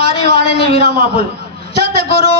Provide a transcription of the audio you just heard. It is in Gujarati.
મારી વાણીને વિરામ આપું સતગુરુ